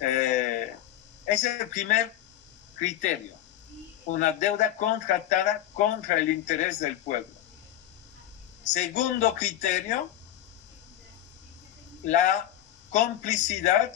Es el primer criterio, una deuda contratada contra el interés del pueblo. Segundo criterio, la complicidad,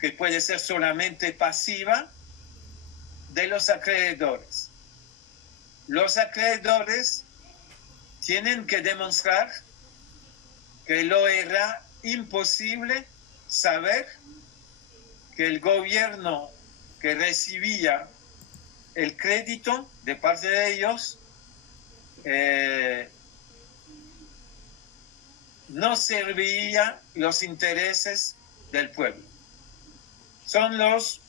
que puede ser solamente pasiva, de los acreedores. Los acreedores tienen que demostrar que lo era imposible saber que el gobierno que recibía el crédito de parte de ellos no servía los intereses del pueblo. Son los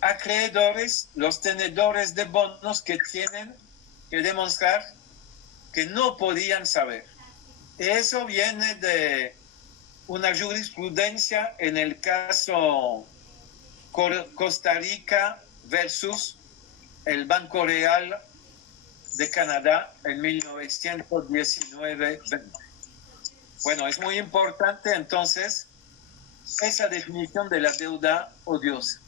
acreedores, los tenedores de bonos, que tienen que demostrar que no podían saber. Eso viene de una jurisprudencia en el caso Costa Rica versus el Banco Real de Canadá en 1919-20. Bueno, es muy importante entonces esa definición de la deuda odiosa.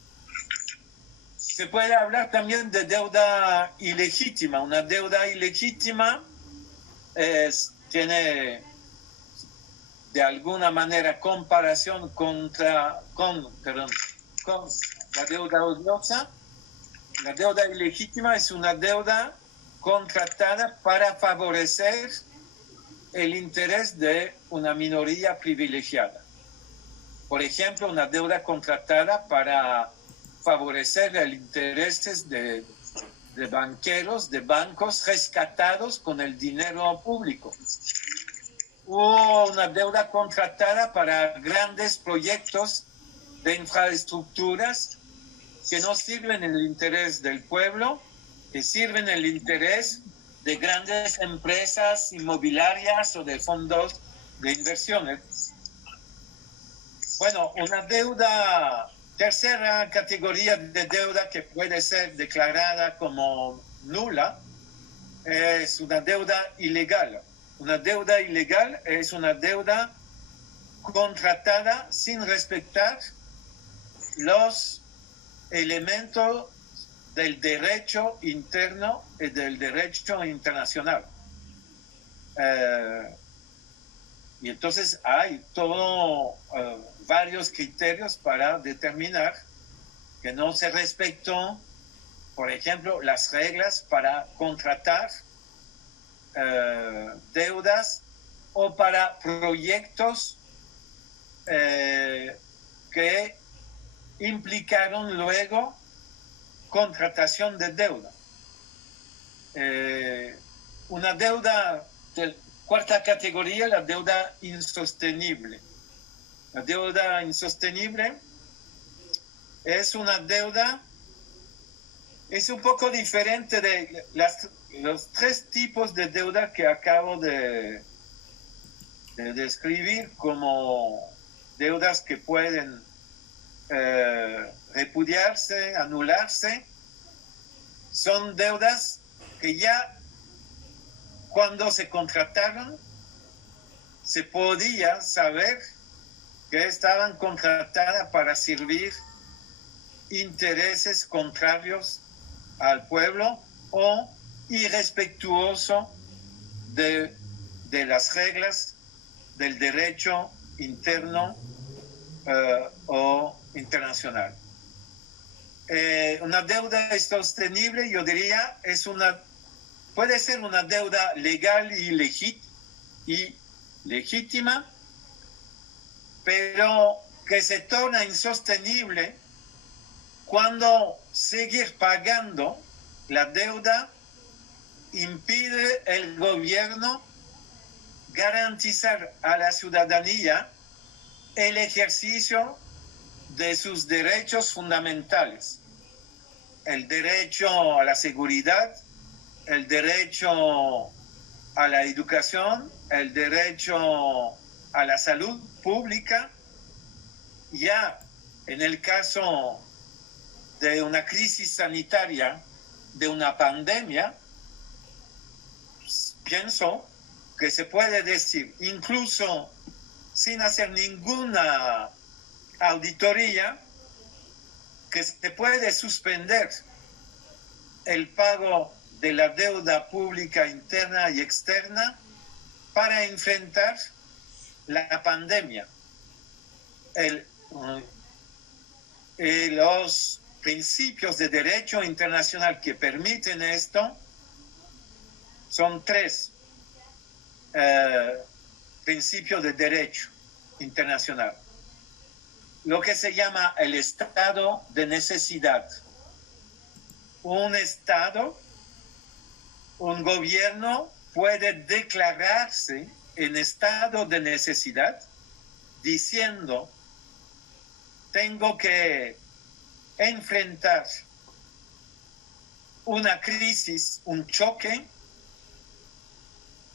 Se puede hablar también de deuda ilegítima. Una deuda ilegítima tiene de alguna manera comparación con la deuda odiosa. La deuda ilegítima es una deuda contratada para favorecer el interés de una minoría privilegiada. Por ejemplo, una deuda contratada para favorecer el interés de banqueros, de bancos rescatados con el dinero público. O una deuda contratada para grandes proyectos de infraestructuras que no sirven en el interés del pueblo, que sirven en el interés de grandes empresas inmobiliarias o de fondos de inversiones. Bueno, una deuda, tercera categoría de deuda que puede ser declarada como nula, es una deuda ilegal. Una deuda ilegal es una deuda contratada sin respetar los elementos del derecho interno y del derecho internacional. Y entonces hay varios criterios para determinar que no se respetó, por ejemplo, las reglas para contratar deudas o para proyectos que implicaron luego contratación de deuda. Una deuda de cuarta categoría, la deuda insostenible. La deuda insostenible es una deuda, es un poco diferente de los tres tipos de deuda que acabo de describir como deudas que pueden repudiarse, anularse. Son deudas que ya cuando se contrataron se podía saber que estaban contratadas para servir intereses contrarios al pueblo o irrespetuoso de las reglas del derecho interno o internacional. Una deuda insostenible, yo diría, puede ser una deuda legal y legítima, pero que se torna insostenible cuando seguir pagando la deuda impide el gobierno garantizar a la ciudadanía el ejercicio de sus derechos fundamentales. El derecho a la seguridad, el derecho a la educación, el derecho a la salud pública. Ya en el caso de una crisis sanitaria, de una pandemia, pienso que se puede decir, incluso sin hacer ninguna auditoría que se puede suspender el pago de la deuda pública interna y externa para enfrentar la pandemia. Los principios de derecho internacional que permiten esto son tres principios de derecho internacional. Lo que se llama el estado de necesidad. Un estado, un gobierno puede declararse en estado de necesidad diciendo: tengo que enfrentar una crisis, un choque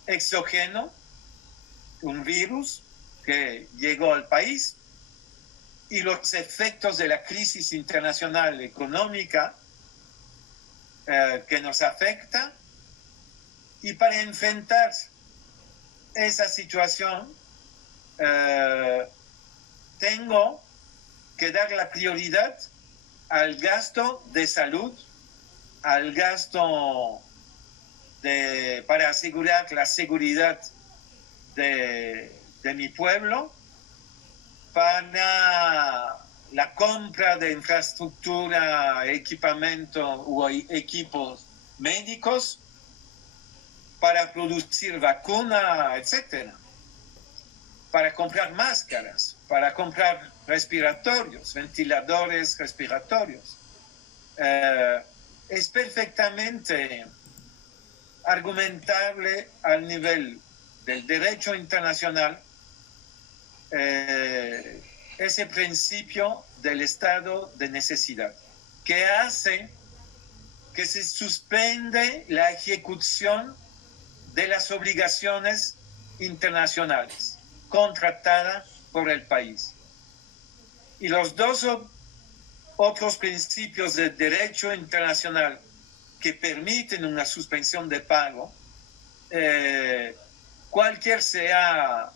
exógeno, un virus que llegó al país, y los efectos de la crisis internacional económica que nos afecta, y para enfrentar esa situación tengo que dar la prioridad al gasto de salud, al gasto para asegurar la seguridad de mi pueblo, para la compra de infraestructura, equipamiento o equipos médicos, para producir vacuna, etc. Para comprar máscaras, para comprar respiratorios, ventiladores respiratorios. Es perfectamente argumentable al nivel del derecho internacional ese principio del estado de necesidad, que hace que se suspende la ejecución de las obligaciones internacionales contratadas por el país. Y los dos otros principios de derecho internacional que permiten una suspensión de pago, cualquier sea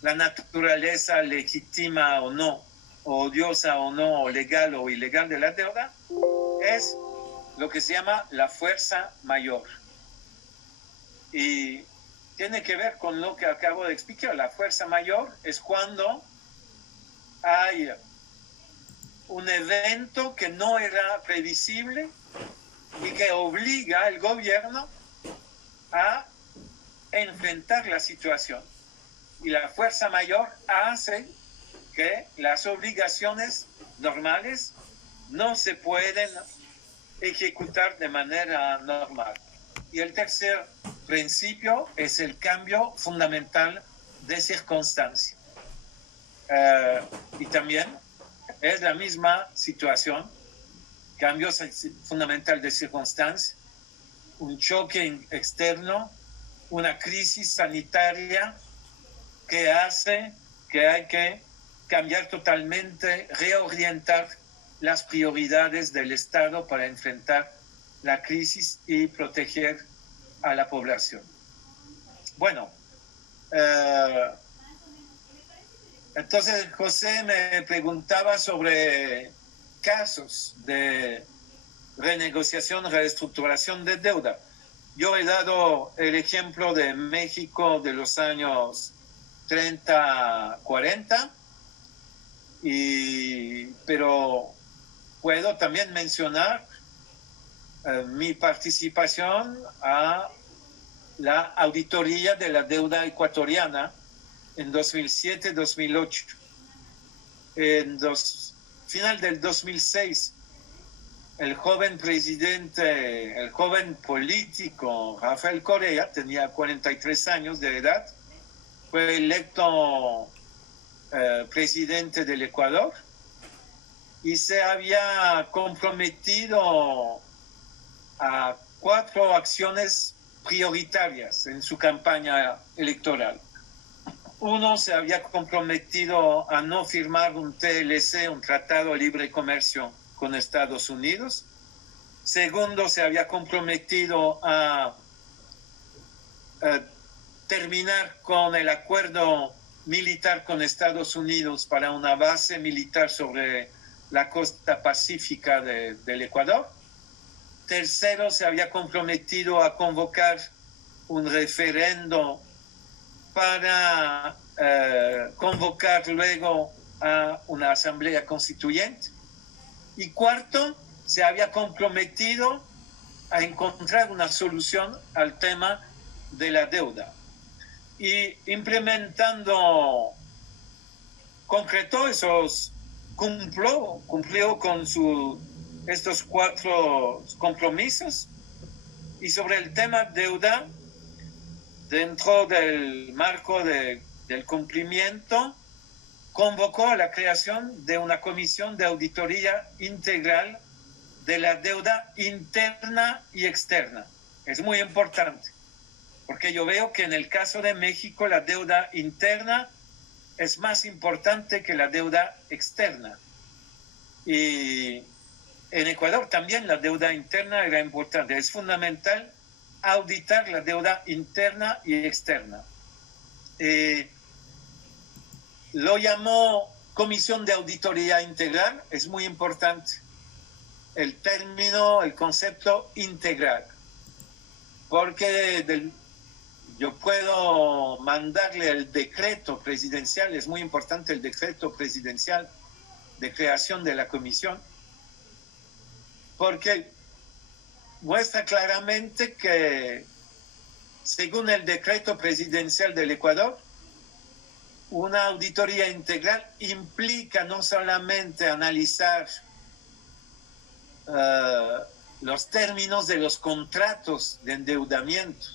la naturaleza legítima o no, o odiosa o no, o legal o ilegal de la deuda, es lo que se llama la fuerza mayor. Y tiene que ver con lo que acabo de explicar. La fuerza mayor es cuando hay un evento que no era previsible y que obliga al gobierno a enfrentar la situación. Y la fuerza mayor hace que las obligaciones normales no se pueden ejecutar de manera normal. Y el tercer principio es el cambio fundamental de circunstancia. Y también es la misma situación, cambio fundamental de circunstancia, un choque externo, una crisis sanitaria que hace que hay que cambiar totalmente, reorientar las prioridades del Estado para enfrentar la crisis y proteger a la población. Bueno, entonces José me preguntaba sobre casos de renegociación, reestructuración de deuda. Yo he dado el ejemplo de México de los años 30, 40, pero puedo también mencionar mi participación a la auditoría de la deuda ecuatoriana en 2007-2008. Final del 2006, el joven presidente, el joven político Rafael Correa, tenía 43 años de edad, fue electo presidente del Ecuador y se había comprometido a 4 acciones prioritarias en su campaña electoral. Uno, se había comprometido a no firmar un TLC, un Tratado de Libre Comercio con Estados Unidos. Segundo, se había comprometido a terminar con el acuerdo militar con Estados Unidos para una base militar sobre la costa pacífica del Ecuador. Tercero, se había comprometido a convocar un referendo para convocar luego a una asamblea constituyente. Y cuarto, se había comprometido a encontrar una solución al tema de la deuda. Y concretó esos, cumplió con estos 4 compromisos. Y sobre el tema deuda, dentro del marco del cumplimiento, convocó a la creación de una comisión de auditoría integral de la deuda interna y externa. Es muy importante, porque yo veo que en el caso de México la deuda interna es más importante que la deuda externa. Y en Ecuador también la deuda interna era importante. Es fundamental auditar la deuda interna y externa. Lo llamó Comisión de Auditoría Integral. Es muy importante el término, el concepto integral, porque yo puedo mandarle el decreto presidencial. Es muy importante el decreto presidencial de creación de la comisión, porque muestra claramente que, según el decreto presidencial del Ecuador, una auditoría integral implica no solamente analizar los términos de los contratos de endeudamiento,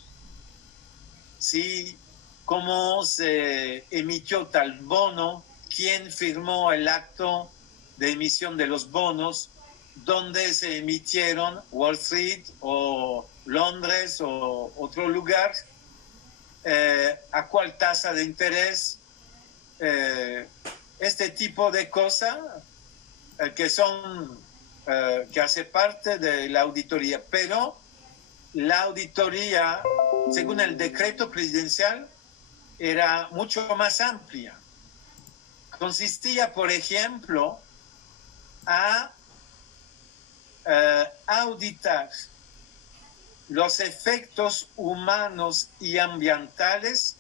¿sí? Cómo se emitió tal bono, quién firmó el acto de emisión de los bonos, dónde se emitieron, Wall Street o Londres o otro lugar, a cuál tasa de interés, este tipo de cosas que hace parte de la auditoría. Pero la auditoría, según el decreto presidencial, era mucho más amplia. Consistía, por ejemplo, a auditar los efectos humanos y ambientales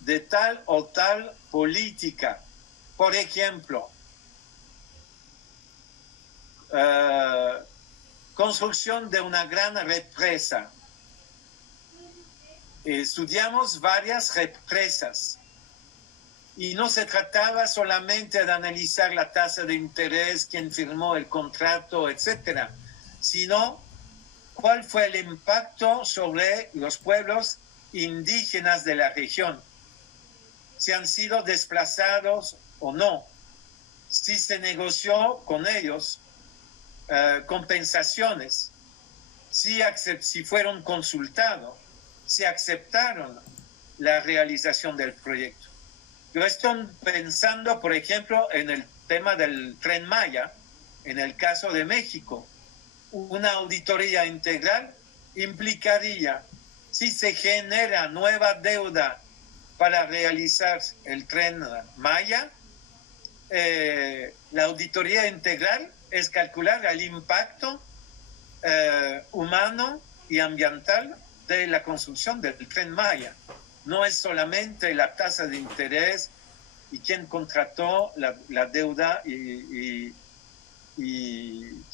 de tal o tal política. Por ejemplo, construcción de una gran represa. Estudiamos varias represas y no se trataba solamente de analizar la tasa de interés, quién firmó el contrato, etcétera, sino cuál fue el impacto sobre los pueblos indígenas de la región, si han sido desplazados o no, si se negoció con ellos compensaciones, si fueron consultados, si aceptaron la realización del proyecto. Yo estoy pensando, por ejemplo, en el tema del Tren Maya, en el caso de México. Una auditoría integral implicaría, si se genera nueva deuda para realizar el Tren Maya, la auditoría integral es calcular el impacto humano y ambiental de la construcción del Tren Maya. No es solamente la tasa de interés y quién contrató la deuda y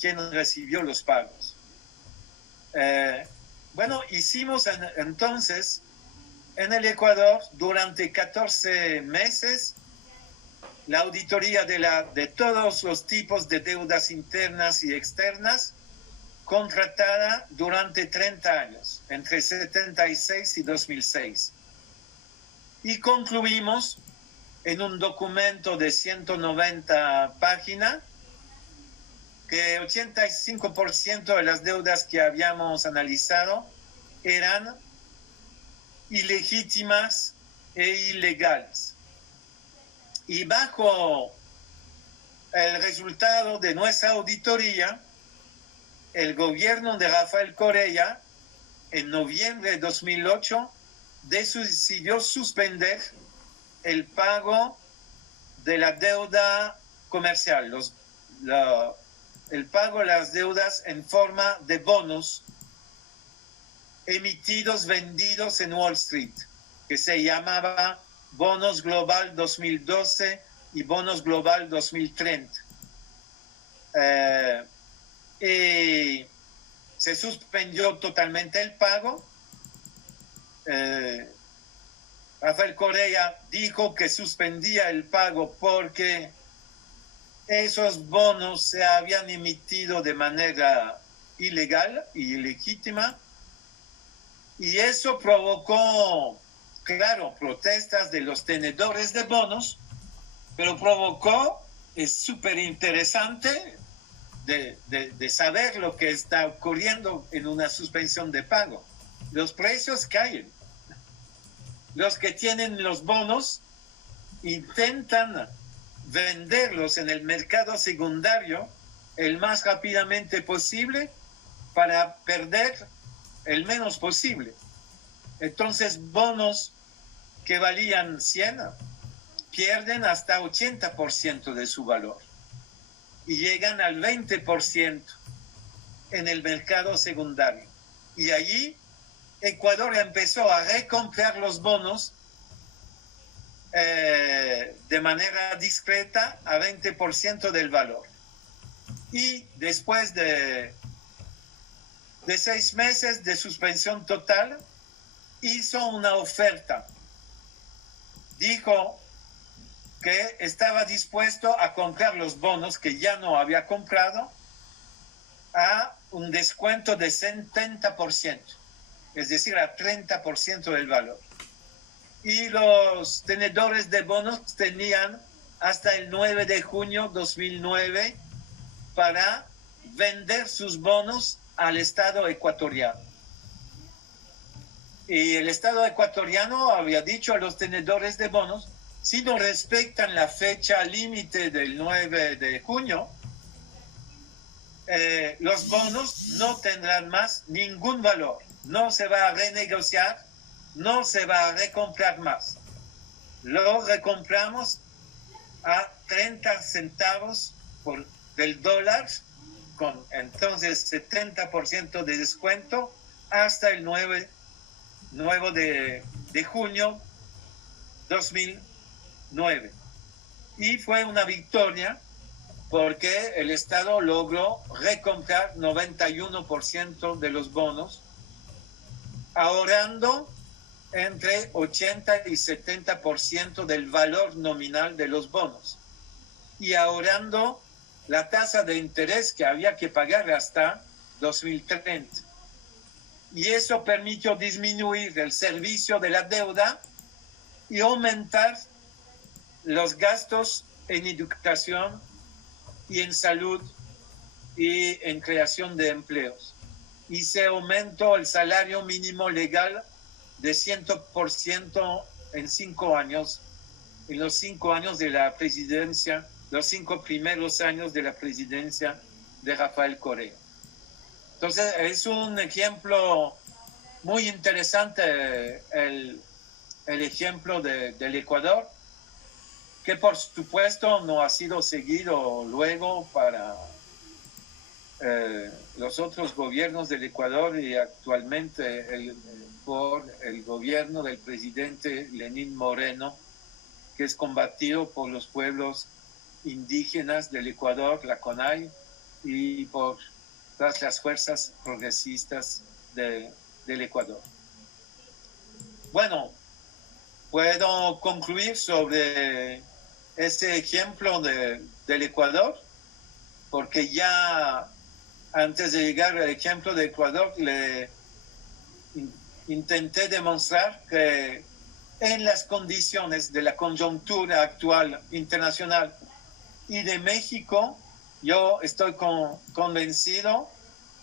quién recibió los pagos. Bueno, hicimos entonces en el Ecuador durante 14 meses la auditoría de todos los tipos de deudas internas y externas contratada durante 30 años, entre 76 y 2006. Y concluimos en un documento de 190 páginas que 85% de las deudas que habíamos analizado eran ilegítimas e ilegales. Y bajo el resultado de nuestra auditoría, el gobierno de Rafael Correa, en noviembre de 2008, decidió suspender el pago de la deuda comercial, el pago de las deudas en forma de bonos emitidos, vendidos en Wall Street, que se llamaba Bonos Global 2012 y Bonos Global 2030. Y se suspendió totalmente el pago. Rafael Correa dijo que suspendía el pago porque esos bonos se habían emitido de manera ilegal y ilegítima, y eso provocó, claro, protestas de los tenedores de bonos, pero provocó, es súper interesante de saber lo que está ocurriendo en una suspensión de pago. Los precios caen. Los que tienen los bonos intentan venderlos en el mercado secundario el más rápidamente posible para perder el menos posible. Entonces, bonos que valían 100 pierden hasta 80% de su valor y llegan al 20% en el mercado secundario. Y allí Ecuador empezó a recomprar los bonos de manera discreta a 20% del valor. Y después de 6 meses de suspensión total, hizo una oferta. Dijo que estaba dispuesto a comprar los bonos que ya no había comprado a un descuento de 70%, es decir, a 30% del valor. Y los tenedores de bonos tenían hasta el 9 de junio 2009 para vender sus bonos al Estado ecuatoriano. Y el Estado ecuatoriano había dicho a los tenedores de bonos: si no respetan la fecha límite del 9 de junio, los bonos no tendrán más ningún valor. No se va a renegociar, no se va a recomprar más. Lo recompramos a 30 centavos del dólar, con entonces 70% de descuento hasta el 9 de junio 2009. Y fue una victoria porque el Estado logró recomprar 91% de los bonos, ahorrando entre 80 y 70% del valor nominal de los bonos y ahorrando la tasa de interés que había que pagar hasta 2030. Y eso permitió disminuir el servicio de la deuda y aumentar los gastos en educación y en salud y en creación de empleos. Y se aumentó el salario mínimo legal de 100% en 5 años, en los 5 años de la presidencia, los 5 primeros años de la presidencia de Rafael Correa. Entonces, es un ejemplo muy interesante el ejemplo del Ecuador, que por supuesto no ha sido seguido luego para los otros gobiernos del Ecuador y actualmente por el gobierno del presidente Lenín Moreno, que es combatido por los pueblos indígenas del Ecuador, la CONAI, y por todas las fuerzas progresistas del Ecuador. Bueno, puedo concluir sobre este ejemplo del Ecuador, porque ya antes de llegar al ejemplo de Ecuador, le intenté demostrar que en las condiciones de la coyuntura actual internacional y de México, yo estoy convencido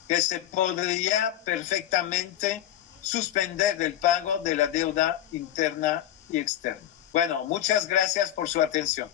que se podría perfectamente suspender el pago de la deuda interna y externa. Bueno, muchas gracias por su atención.